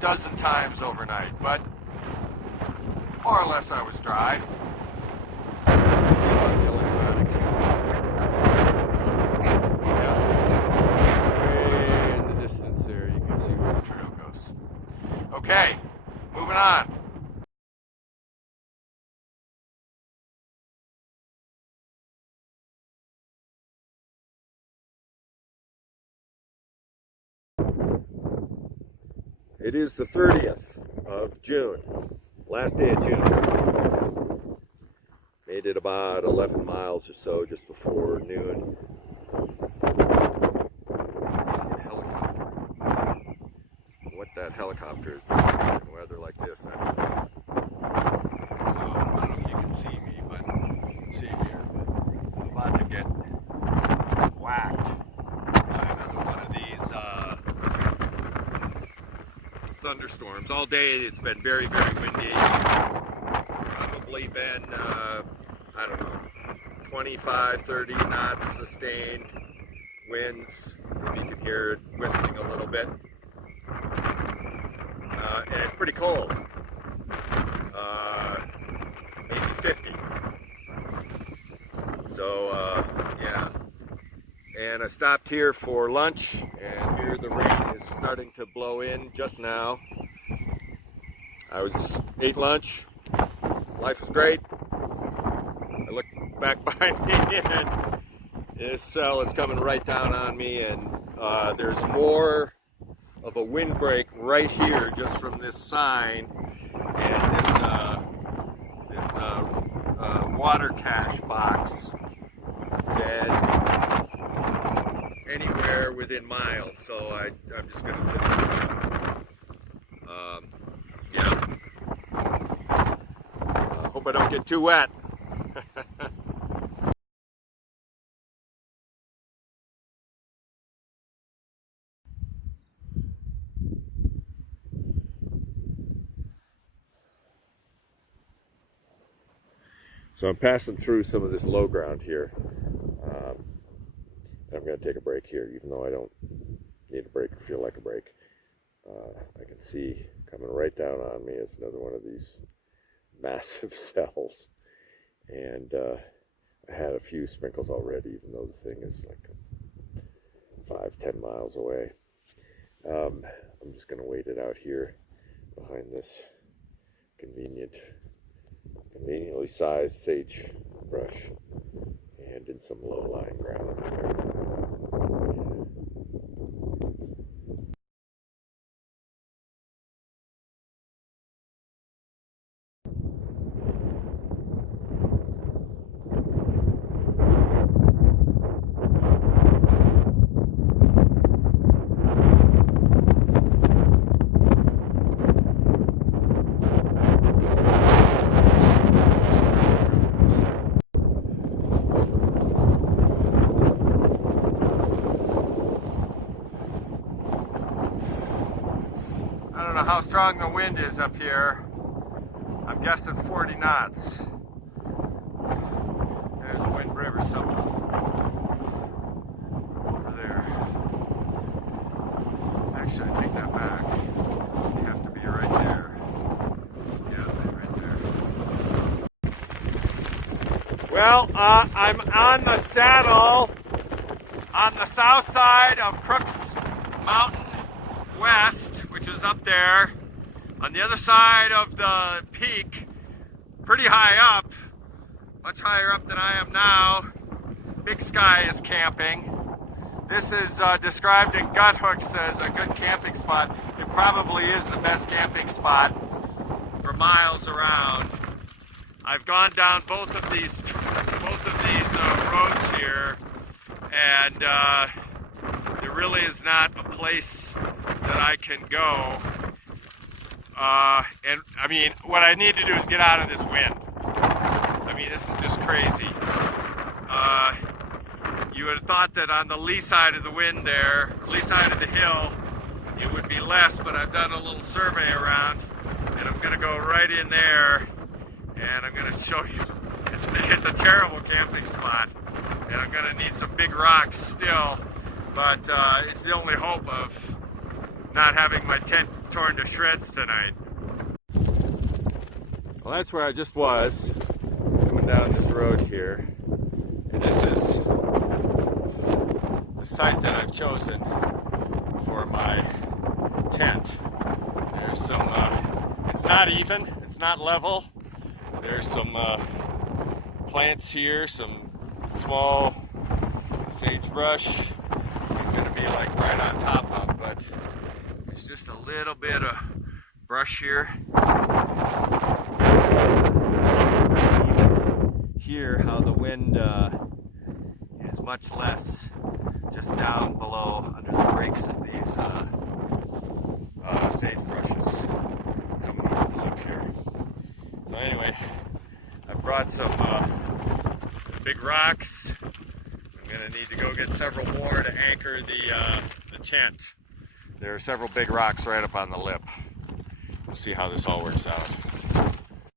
dozen times overnight, but more or less I was dry. Let's see about the electronics. Yeah. Way in the distance there, you can see where the trail goes. Okay, moving on. It is the 30th of June, last day of June. Made it about 11 miles or so just before noon. See a helicopter. What that helicopter is doing in weather like this, I don't know. So I don't know if you can see me, but you can see here. I'm about to get whacked by another one of these thunderstorms. All day it's been very, very windy. Probably been, I don't know, 25, 30 knots sustained winds. Maybe you can hear it whistling a little bit. And it's pretty cold. Maybe 50. So, yeah. And I stopped here for lunch, and here the rain is starting to blow in just now. I ate lunch. Life was great. I look back behind me, and this cell is coming right down on me, and there's more of a windbreak right here just from this sign and this water cache box than anywhere within miles. So I'm just going to sit this out. Yeah. Hope I don't get too wet. So I'm passing through some of this low ground here. I'm going to take a break here, even though I don't need a break or feel like a break. I can see coming right down on me is another one of these massive cells. And I had a few sprinkles already, even though the thing is like 5-10 miles away. I'm just going to wait it out here behind this conveniently sized sagebrush and in some low-lying ground here. I don't know how strong the wind is up here. I'm guessing 40 knots. There's the Wind River something over there. Actually, I take that back. You have to be right there. Yeah, right there. Well, I'm on the saddle on the south side of Crooks Mountain West, which is up there. On the other side of the peak, pretty high up, much higher up than I am now, Big Sky is camping. This is described in gut hooks as a good camping spot. It probably is the best camping spot for miles around. I've gone down both of these roads here, and there really is not a place that I can go. And I mean, what I need to do is get out of this wind. I mean, this is just crazy. You would have thought that on the lee side of the wind there, lee side of the hill, it would be less, but I've done a little survey around, and I'm going to go right in there, and I'm going to show you. It's a terrible camping spot, and I'm going to need some big rocks still, but it's the only hope of not having my tent torn to shreds tonight. Well, that's where I just was, coming down this road here. And this is the site that I've chosen for my tent. There's some, it's not even, it's not level. There's some plants here, some small sagebrush. It's gonna be like right on top of, but there's just a little bit of brush here. You can hear how the wind is much less just down below under the breaks of these sagebrushes coming off the lip here. So anyway, I brought some big rocks. I'm gonna need to go get several more to anchor the tent. There are several big rocks right up on the lip. We'll see how this all works out.